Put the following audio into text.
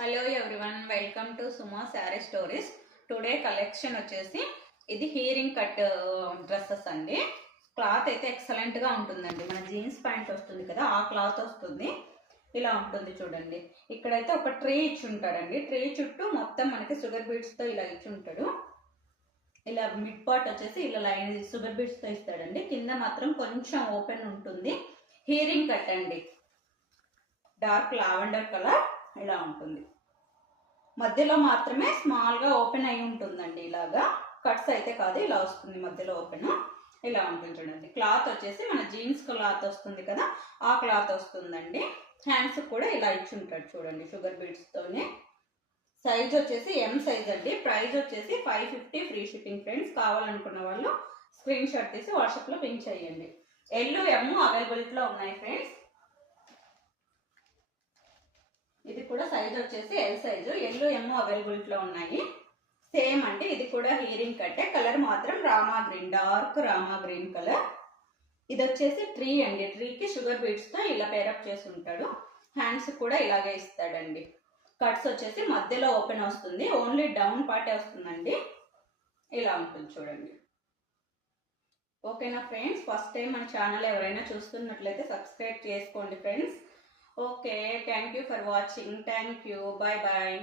Hello everyone, welcome to Suma sari stories. Today collection వచ్చేసి ఇది hearing cut dresses అండి. Cloth అయితే ఎక్సలెంట్గా ఉంటుందండి. మన జీన్స్ ప్యాంట్ వస్తుంది కదా, ఆ క్లాత్ వస్తుంది. ఇలా ఉంటుంది చూడండి. ఇక్కడైతే ఒక ట్రీ ఇచ్చి ఉంటాడండి. ట్రీ చుట్టూ మొత్తం మనకి షుగర్ బీడ్స్తో ఇలా ఇచ్చి ఉంటాడు. ఇలా మిడ్ పార్ట్ వచ్చేసి ఇలా లైన్ షుగర్ బీడ్స్తో ఇస్తాడండి. కింద మాత్రం కొంచెం ఓపెన్ ఉంటుంది. హీరింగ్ కట్ అండి, డార్క్ లావెండర్ కలర్ ఇలా ఉంటుంది. మధ్యలో మాత్రమే స్మాల్గా ఓపెన్ అయి ఉంటుందండి. ఇలాగా కట్స్ అయితే కాదు, ఇలా వస్తుంది మధ్యలో ఓపెన్. ఇలా ఉంటుంది చూడండి. క్లాత్ వచ్చేసి మన జీన్స్ క్లాత్ వస్తుంది కదా, ఆ క్లాత్ వస్తుందండి. హ్యాండ్స్ కూడా ఇలా ఇచ్చి ఉంటాడు చూడండి, షుగర్ బీడ్స్తోనే. సైజ్ వచ్చేసి ఎం సైజ్ అండి. ప్రైస్ వచ్చేసి 550 ఫ్రీ షిప్పింగ్. ఫ్రెండ్స్, కావాలనుకున్న వాళ్ళు స్క్రీన్ షాట్ తీసి వాట్సాప్లో పింక్ చేయండి. ఎల్ ఎమ్ అవైలబిలిటీలో ఉన్నాయి ఫ్రెండ్స్. ఇది కూడా సైజ్ వచ్చేసి ఎల్ సైజు, ఎల్ ఎమ్ అవైలబిలిటీలో ఉన్నాయి. సేమ్ అండి. ఇది కూడా హీరింగ్ కట్టే. కలర్ మాత్రం Rama green, dark Rama green colour. ఇది వచ్చేసి ట్రీ అండి. ట్రీకి షుగర్ బీడ్స్తో ఇలా పేరప్ చేసి ఉంటాడు. హ్యాండ్స్ కూడా ఇలాగే ఇస్తాడండి. కట్స్ వచ్చేసి మధ్యలో ఓపెన్ వస్తుంది, ఓన్లీ డౌన్ పార్టే వస్తుందండి. ఇలా ఉంటుంది చూడండి. ఓకేనా ఫ్రెండ్స్? ఫస్ట్ టైం మన ఛానల్ ఎవరైనా చూస్తున్నట్లయితే సబ్స్క్రైబ్ చేసుకోండి friends. Okay, thank you for watching. Thank you. Bye bye.